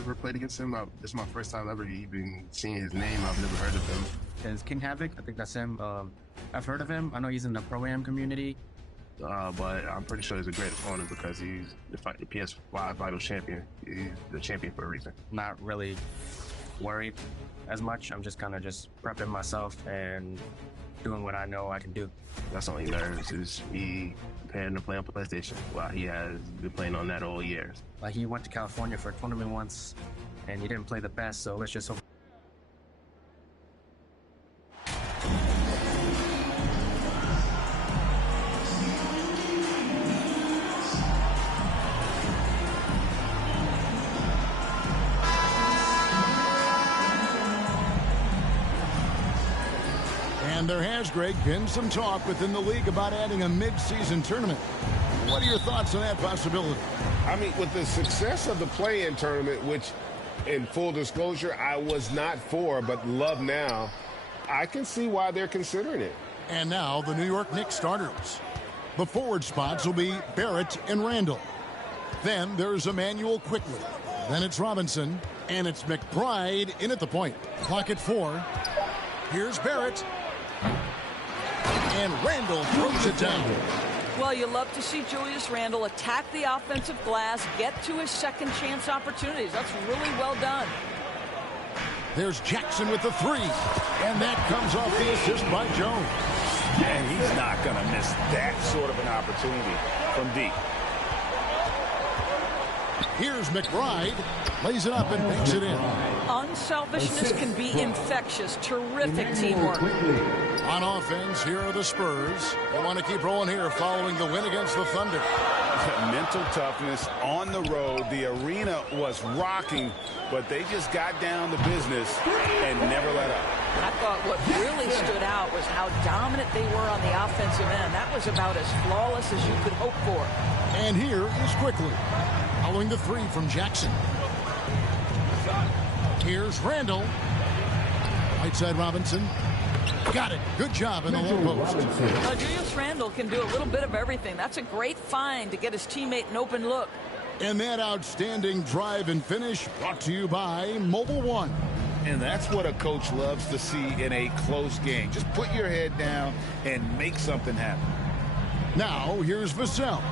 never played against him. This is my first time ever even seeing his name. I've never heard of him. Is King Havoc? I think that's him. I've heard of him. I know he's in the Pro-Am community. But I'm pretty sure he's a great opponent because he's the PS5 Vital Champion. He's the champion for a reason. Not really worried as much. I'm just kind of prepping myself and doing what I know I can do. That's all he learns is he preparing to play on PlayStation while he has been playing on that all year. Like, he went to California for a tournament once and he didn't play the best, so let's just hope. And there has, Greg, been some talk within the league about adding a mid-season tournament. What are your thoughts on that possibility? I mean, with the success of the play-in tournament, which, in full disclosure, I was not for, but love now, I can see why they're considering it. And now, the New York Knicks starters. The forward spots will be Barrett and Randall. Then there's Emmanuel Quickley. Then it's Robinson. And it's McBride in at the point. Clock at 4. Here's Barrett. And Randall throws it down. Well, you love to see Julius Randle attack the offensive glass, get to his second chance opportunities. That's really well done. There's Jackson with the 3. And that comes off the assist by Jones. And he's not going to miss that sort of an opportunity from deep. Here's McBride. Lays it up and banks it in. Unselfishness can be infectious. Terrific teamwork. On offense, here are the Spurs. They want to keep rolling here following the win against the Thunder. Mental toughness on the road. The arena was rocking, but they just got down to business and never let up. I thought what really stood out was how dominant they were on the offensive end. That was about as flawless as you could hope for. And here is Quickley, following the 3 from Jackson. Here's Randall. Right side Robinson. Got it. Good job in the low post. Julius Randle can do a little bit of everything. That's a great find to get his teammate an open look. And that outstanding drive and finish brought to you by Mobile One. And that's what a coach loves to see in a close game. Just put your head down and make something happen. Now, here's Vassell.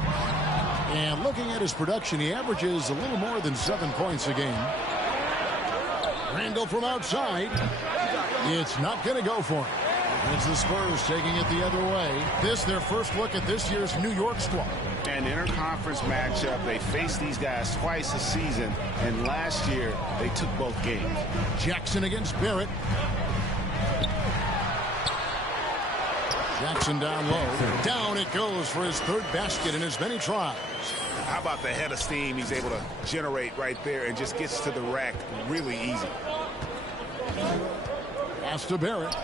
And looking at his production, he averages a little more than 7 points a game. Randall from outside. It's not going to go for him. It's the Spurs taking it the other way. This, their first look at this year's New York squad. An interconference matchup. They faced these guys twice a season, and last year they took both games. Jackson against Barrett. Jackson down low. Down it goes for his 3rd basket in as many tries. How about the head of steam he's able to generate right there and just gets to the rack really easy. Pass to Barrett.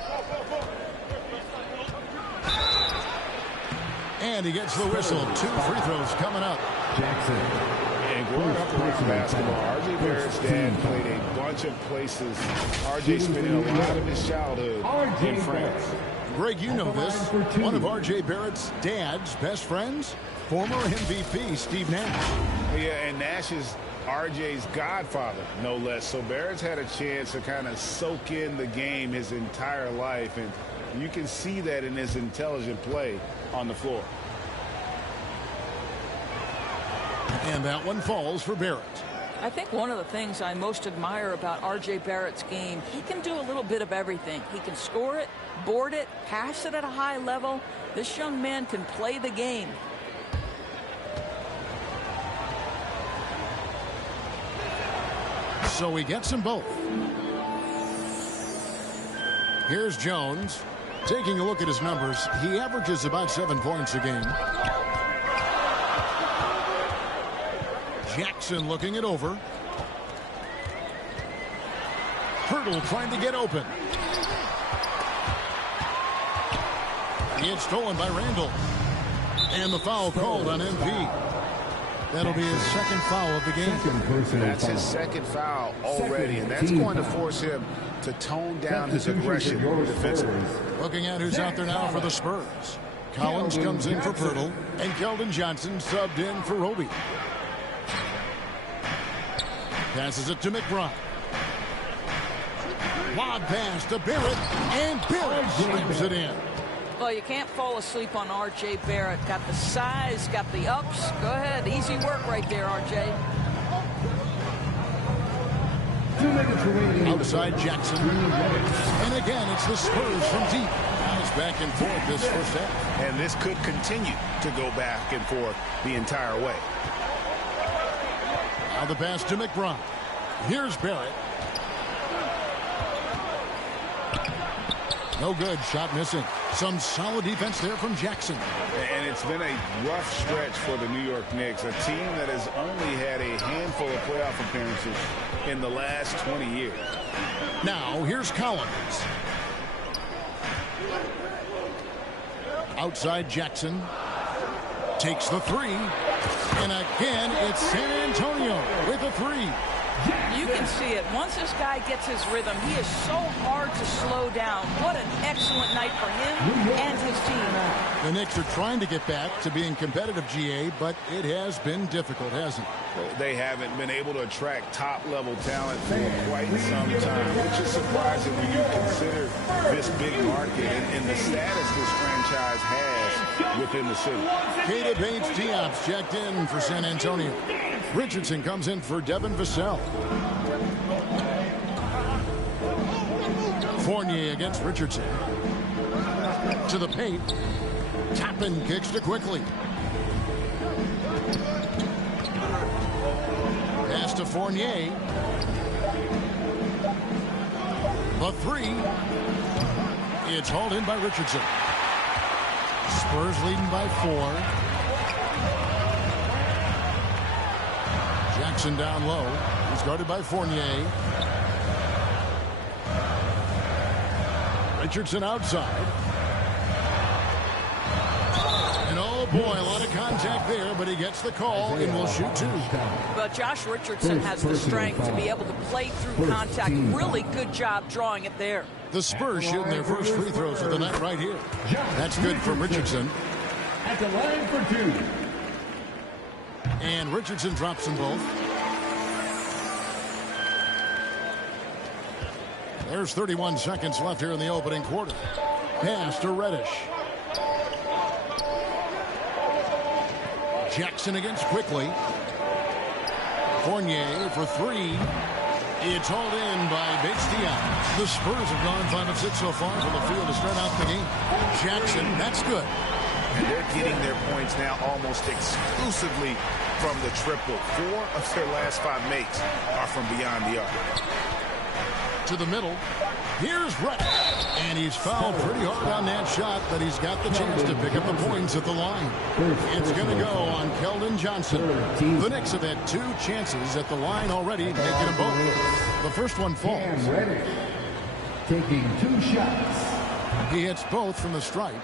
And he gets the whistle. 2 free throws coming up. Jackson. And growing up around basketball, R.J. Barrett's dad played a bunch of places. R.J. spent a lot of his childhood in France. Greg, you know this. One of R.J. Barrett's dad's best friends, former MVP Steve Nash. Yeah, and Nash is R.J.'s godfather, no less. So Barrett's had a chance to kind of soak in the game his entire life, and you can see that in his intelligent play on the floor. And that one falls for Barrett. I think one of the things I most admire about R.J. Barrett's game, he can do a little bit of everything. He can score it, board it, pass it at a high level. This young man can play the game. So he gets them both. Here's Jones. Taking a look at his numbers, he averages about 7 points a game. Jackson looking it over. Hurdle trying to get open. It's stolen by Randall. And the foul called on MP. That'll be his 2nd foul of the game. That's his 2nd foul already, and that's going to force him to tone down his aggression defensively. Looking at who's out there now for the Spurs. Collins comes in for Pirtle, and Keldon Johnson subbed in for Roby. Passes it to McBride. Lob pass to Barrett, and Barrett slams it in. Well, you can't fall asleep on R.J. Barrett. Got the size, got the ups. Go ahead. Easy work right there, R.J. Outside Jackson. And again, it's the Spurs from deep. Now it's back and forth this first half. And this could continue to go back and forth the entire way. Now the pass to McBride. Here's Barrett. No good. Shot missing. Some solid defense there from Jackson. And it's been a rough stretch for the New York Knicks, a team that has only had a handful of playoff appearances in the last 20 years. Now, here's Collins. Outside Jackson. Takes the three. And again, it's San Antonio with a three. You can see it. Once this guy gets his rhythm, he is so hard to slow down. What an excellent night for him and his team. The Knicks are trying to get back to being competitive, GA, but it has been difficult, hasn't it? They haven't been able to attract top-level talent for quite some time, which is surprising when you consider this big market and the status this franchise has within the city. Keita Bates-Diop's checked in for San Antonio. Richardson comes in for Devin Vassell. Fournier against Richardson. To the paint. Toppin kicks to Quickly. Pass to Fournier. The three. It's hauled in by Richardson. Spurs leading by 4. Jackson down low. He's guarded by Fournier. Richardson outside. And oh boy, a lot of contact there, but he gets the call and will shoot 2. Well, Josh Richardson has the strength to be able to play through contact. Really good job drawing it there. The Spurs shooting their first free throws of the night right here. That's good from Richardson. At the line for 2. And Richardson drops them both. There's 31 seconds left here in the opening quarter. Pass to Reddish. Jackson against Quickly. Fournier for 3. It's hauled in by Bates-Diop. The Spurs have gone 5 of 6 so far from the field to start out the game. Jackson, that's good. And they're getting their points now almost exclusively from the triple. 4 of their last 5 makes are from beyond the arc. To the middle. Here's Reddish. And he's fouled pretty hard on that shot, but he's got the chance to pick up the points at the line. It's going to go on Keldon Johnson. The Knicks have had 2 chances at the line already, making them both. The first one falls. Taking 2 shots. He hits both from the stripe.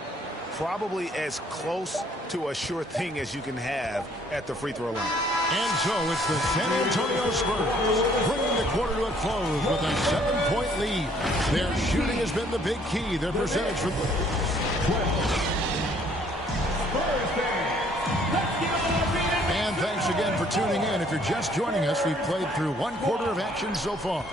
Probably as close to a sure thing as you can have at the free throw line. And so it's the San Antonio Spurs bringing the quarter to a close with a 7-point lead. Their shooting has been the big key. Their percentage from And thanks again for tuning in. If you're just joining us, we've played through 1 quarter of action so far.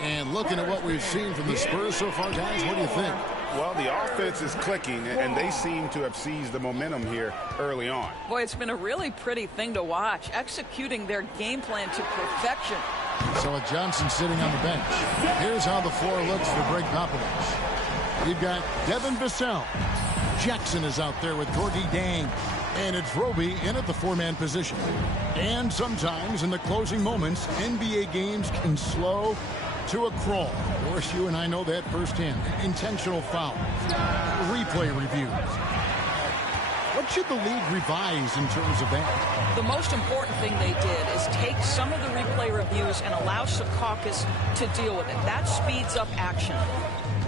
And looking at what we've seen from the Spurs so far, guys, what do you think? Well, the offense is clicking, and they seem to have seized the momentum here early on. Boy, it's been a really pretty thing to watch, executing their game plan to perfection. So with Johnson sitting on the bench, here's how the floor looks for Greg Popovich. You've got Devin Vassell. Jackson is out there with Gorgui Dieng. And it's Roby in at the 4-man position. And sometimes in the closing moments, NBA games can slow to a crawl. Of course, you and I know that firsthand. Intentional fouls, replay reviews. What should the league revise in terms of that? The most important thing they did is take some of the replay reviews and allow Secaucus to deal with it. That speeds up action.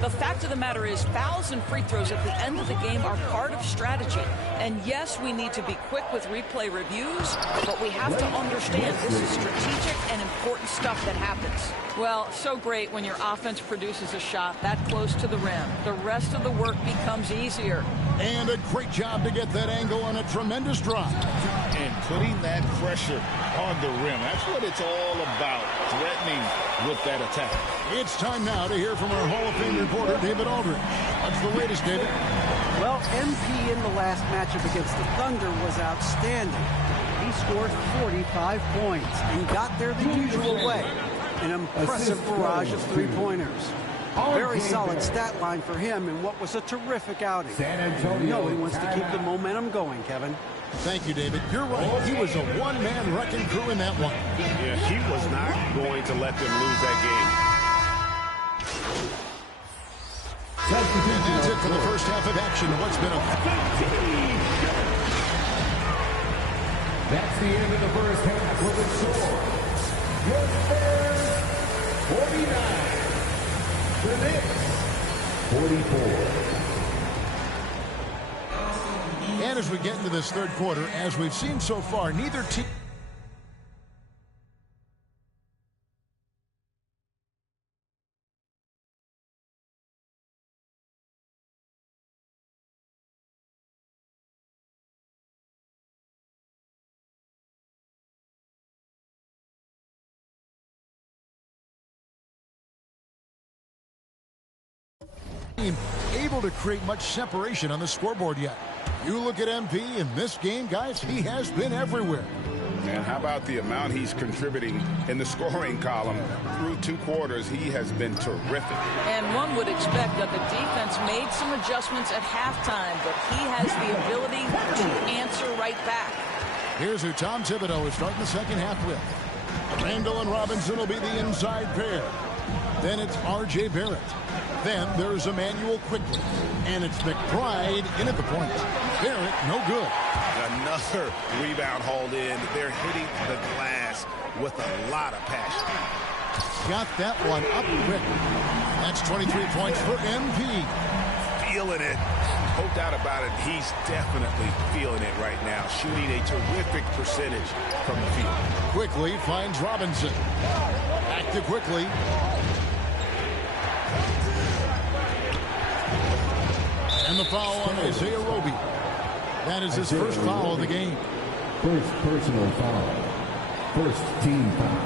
The fact of the matter is fouls and free throws at the end of the game are part of strategy. And yes, we need to be quick with replay reviews, but we have to understand this is strategic and important stuff that happens. Well, so great when your offense produces a shot that close to the rim. The rest of the work becomes easier. And a great job to get that angle on a tremendous drop. And putting that pressure on the rim. That's what it's all about, threatening with that attack. It's time now to hear from our Hall of Fame reporter, David Aldridge. What's the latest, David? Well, MP in the last matchup against the Thunder was outstanding. He scored 45 points and got there the usual way. An impressive barrage of three-pointers. Very solid stat line for him in what was a terrific outing. San Antonio. You know he wants to keep the momentum going, Kevin. Thank you, David. You're right. He was a one-man wrecking crew in that one. Yeah, he was not going to let them lose that game. And that's it for the first half of action. What's been a... That's the end of the first half with a score. Your Spurs 49. The Knicks 44. And as we get into this third quarter, as we've seen so far, neither team... able to create much separation on the scoreboard yet. You look at MP in this game, guys, he has been everywhere. And how about the amount he's contributing in the scoring column? Through 2 quarters, he has been terrific. And one would expect that the defense made some adjustments at halftime, but he has the ability to answer right back. Here's who Tom Thibodeau is starting the second half with. Randall and Robinson will be the inside pair. Then it's R.J. Barrett. Then there's Emmanuel Quickley. And it's McBride in at the point. Barrett, no good. Another rebound hauled in. They're hitting the glass with a lot of passion. Got that one up quick. That's 23 points for MP. Feeling it. No doubt about it. He's definitely feeling it right now. Shooting a terrific percentage from the field. Quickley finds Robinson. Back to Quickley. And the foul on Isaiah Roby. That is his first foul of the game. First personal foul. First team foul.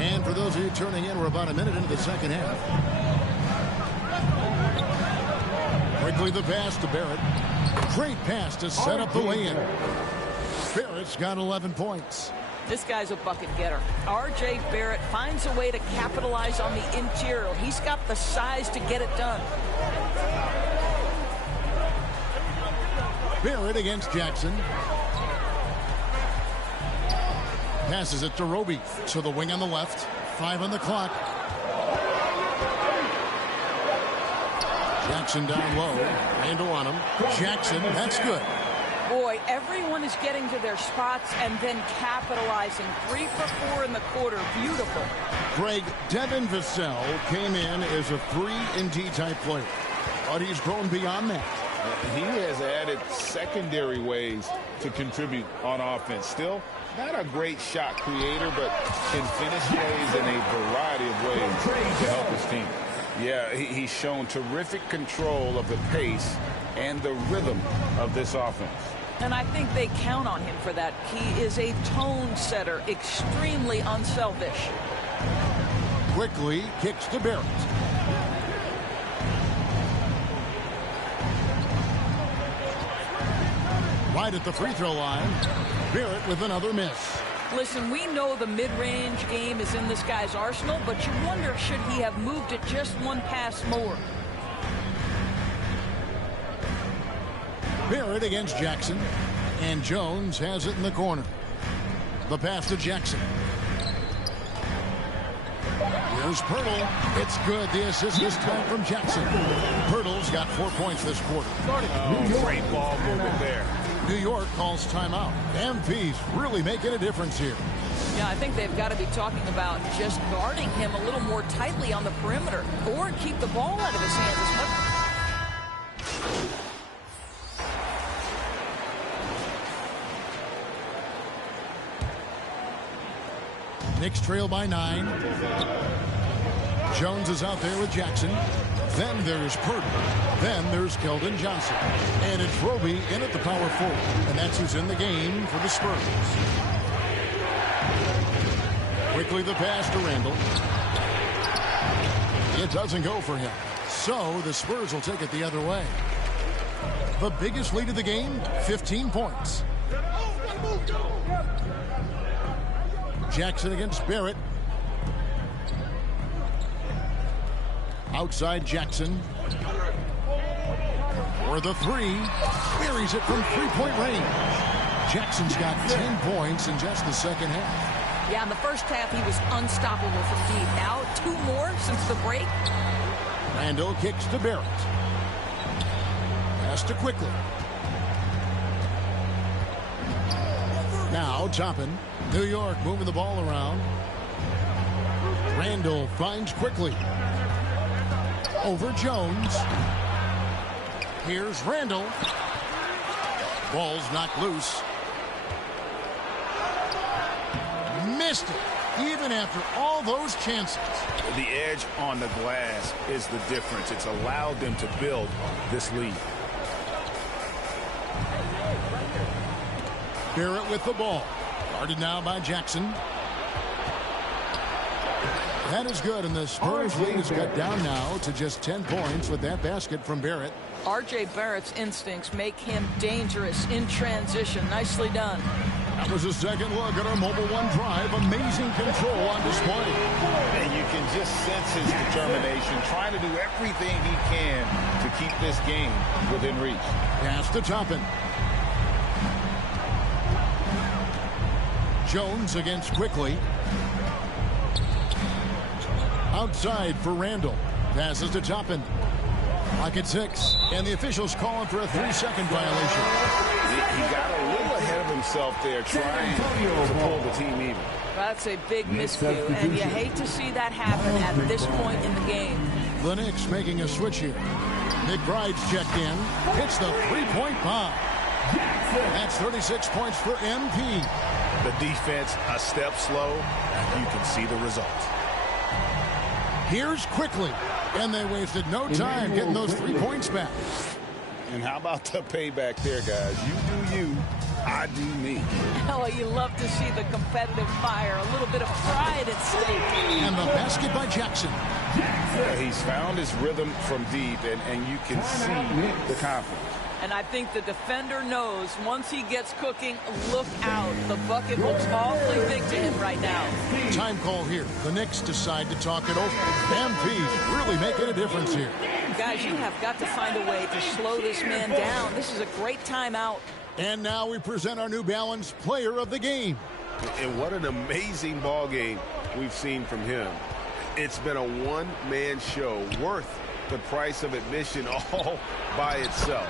And for those of you turning in, we're about a minute into the second half. Quickly the pass to Barrett. Great pass to set up the lay-in. Barrett's got 11 points. This guy's a bucket getter. R.J. Barrett finds a way to capitalize on the interior. He's got the size to get it done. Barrett against Jackson. Passes it to Roby. So the wing on the left. 5 on the clock. Jackson down low. Randall on him. Jackson, that's good. Boy, everyone is getting to their spots and then capitalizing. 3 for 4 in the quarter. Beautiful. Greg, Devin Vassell came in as a 3-and-D type player. But he's grown beyond that. He has added secondary ways to contribute on offense. Still, not a great shot creator, but can finish plays in a variety of ways to help his team. Yeah, he's shown terrific control of the pace and the rhythm of this offense. And I think they count on him for that. He is a tone setter, extremely unselfish. Quickly kicks to Barrett. Right at the free throw line. Barrett with another miss. Listen, we know the mid-range game is in this guy's arsenal, but you wonder, should he have moved it just one pass more? Barrett against Jackson. And Jones has it in the corner. The pass to Jackson. Here's Pirtle. It's good. The assist this time from Jackson. Pirtle's got 4 points this quarter. Oh, great ball movement there. New York calls timeout. MP's really making a difference here. Yeah, I think they've got to be talking about just guarding him a little more tightly on the perimeter or keep the ball out of his hands as much. Knicks trail by 9. Jones is out there with Jackson. Then there's Purdy. Then there's Keldon Johnson. And it's Roby in at the power forward. And that's who's in the game for the Spurs. Quickly the pass to Randall. It doesn't go for him. So the Spurs will take it the other way. The biggest lead of the game, 15 points. Jackson against Barrett. Outside Jackson. For the three. Buries it from three-point range. Jackson's got 10 points in just the second half. Yeah, in the first half, he was unstoppable from deep. Now, 2 more since the break. Randall kicks to Barrett. Pass to Quickly. Now Toppin. New York moving the ball around. Randall finds Quickly. Over Jones. Here's Randall. Ball's knocked loose. Missed it. Even after all those chances. The edge on the glass is the difference. It's allowed them to build this lead. Barrett with the ball. Guarded now by Jackson. That is good, and the Spurs lead is cut down now to just 10 points with that basket from Barrett. R.J. Barrett's instincts make him dangerous in transition. Nicely done. That was a second look at our Mobile One drive. Amazing control on display. And you can just sense his determination, trying to do everything he can to keep this game within reach. Pass to Toppin. Jones against Quickly. Outside for Randall. Passes to Toppin. Clock at 6. And the officials calling for a 3-second violation. He got a little ahead of himself there, trying to pull the team even. That's a big miscue, and you hate to see that happen at this point in the game. The Knicks making a switch here. McBride's checked in. Hits the three-point bomb. That's 36 points for MP. The defense a step slow. You can see the results. Here's Quickly. And they wasted no time getting those 3 points back. And how about the payback there, guys? You do you, I do me. Oh, you love to see the competitive fire. A little bit of pride at stake. And the basket by Jackson. Yeah, he's found his rhythm from deep, and you can see the confidence. And I think the defender knows once he gets cooking, look out. The bucket looks awfully big to him right now. Time call here. The Knicks decide to talk it over. MP's really making a difference here. Guys, you have got to find a way to slow this man down. This is a great timeout. And now we present our New Balance Player of the Game. And what an amazing ball game we've seen from him. It's been a one-man show worth the price of admission all by itself.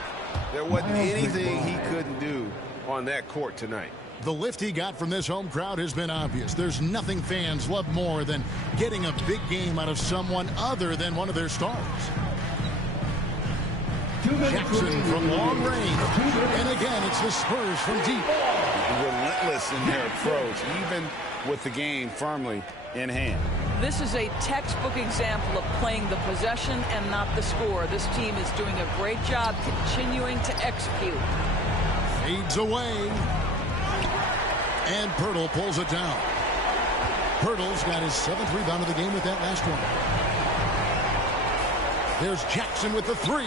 There wasn't anything he couldn't do on that court tonight. The lift he got from this home crowd has been obvious. There's nothing fans love more than getting a big game out of someone other than one of their stars. Jackson from long range. And again, it's the Spurs from deep. Relentless in their approach, even with the game firmly in hand. This is a textbook example of playing the possession and not the score. This team is doing a great job continuing to execute. Fades away. And Pirtle pulls it down. Pirtle's got his 7th rebound of the game with that last one. There's Jackson with the 3.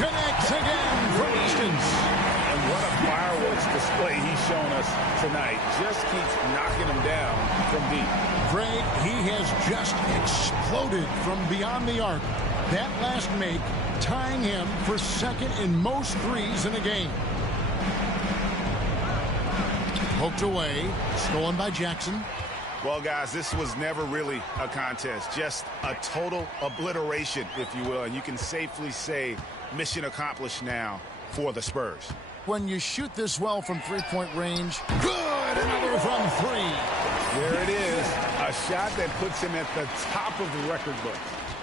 Connects again from distance. And what a fireworks display he's shown us tonight. Just keeps knocking them down from deep. Greg, he has just exploded from beyond the arc. That last make tying him for 2nd in most threes in a game. Poked away. Stolen by Jackson. Well, guys, this was never really a contest. Just a total obliteration, if you will. And you can safely say mission accomplished now for the Spurs. When you shoot this well from three-point range, good! Another from 3. There it is. A shot that puts him at the top of the record book.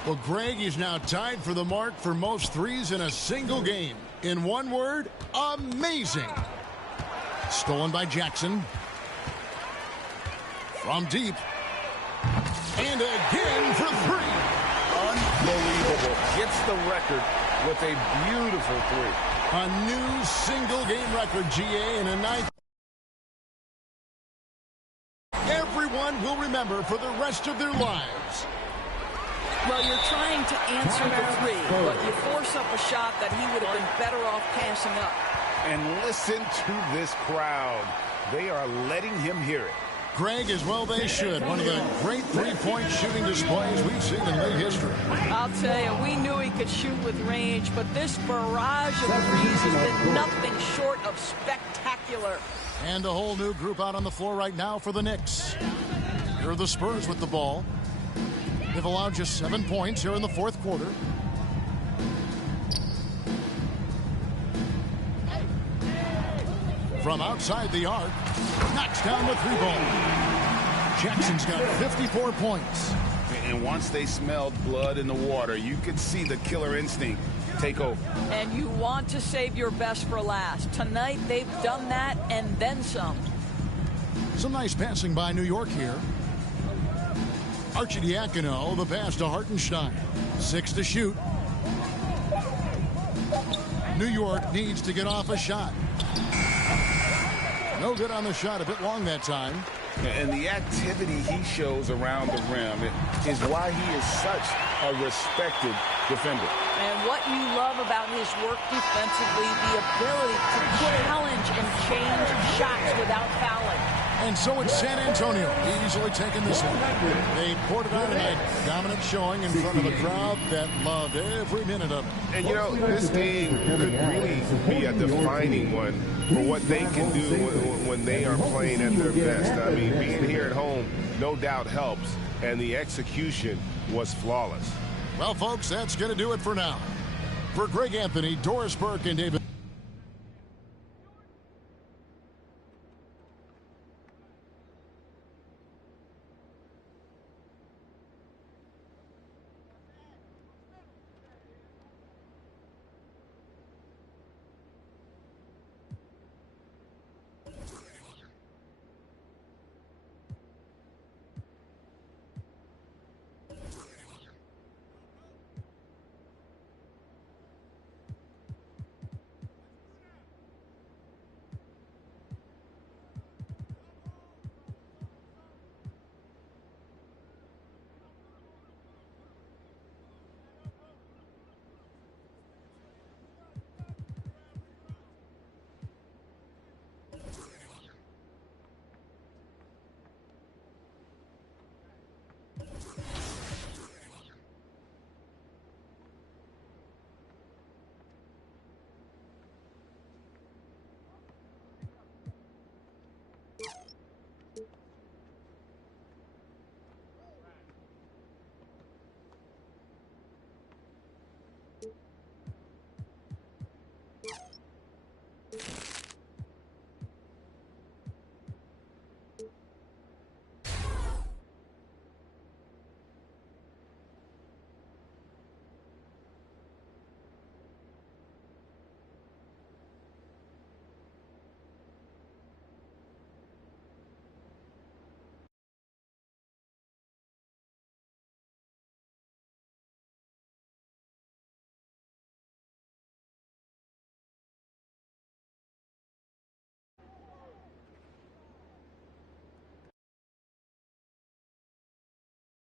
Well, Greg is now tied for the mark for most threes in a single game. In one word, amazing. Stolen by Jackson. From deep. And again for 3. Unbelievable. Gets the record with a beautiful three. A new single-game record, GA, in a night everyone will remember for the rest of their lives. Well, you're trying to answer the three, but you force up a shot that he would have been better off passing up. And listen to this crowd. They are letting him hear it. Greg, as well they should. One of the great three-point shooting displays we've seen in league history. I'll tell you, we knew he could shoot with range, but this barrage of threes has been nothing short of spectacular. And a whole new group out on the floor right now for the Knicks. Here are the Spurs with the ball. They've allowed just 7 points here in the fourth quarter. From outside the arc, knocks down the three ball. Jackson's got 54 points. And once they smelled blood in the water, you could see the killer instinct take over. And you want to save your best for last. Tonight, they've done that and then some. Some nice passing by New York here. Arcidiacono, the pass to Hartenstein. 6 to shoot. New York needs to get off a shot. No good on the shot, a bit long that time. And the activity he shows around the rim is why he is such a respected defender. And what you love about his work defensively, the ability to challenge and change shots without fouling. And so it's San Antonio easily taking this one. They poured it out tonight. Dominant showing in front of a crowd that loved every minute of it. And, you know, this game could really be a defining one for what they can do when they are playing at their best. I mean, being here at home no doubt helps, and the execution was flawless. Well, folks, that's going to do it for now. For Greg Anthony, Doris Burke, and David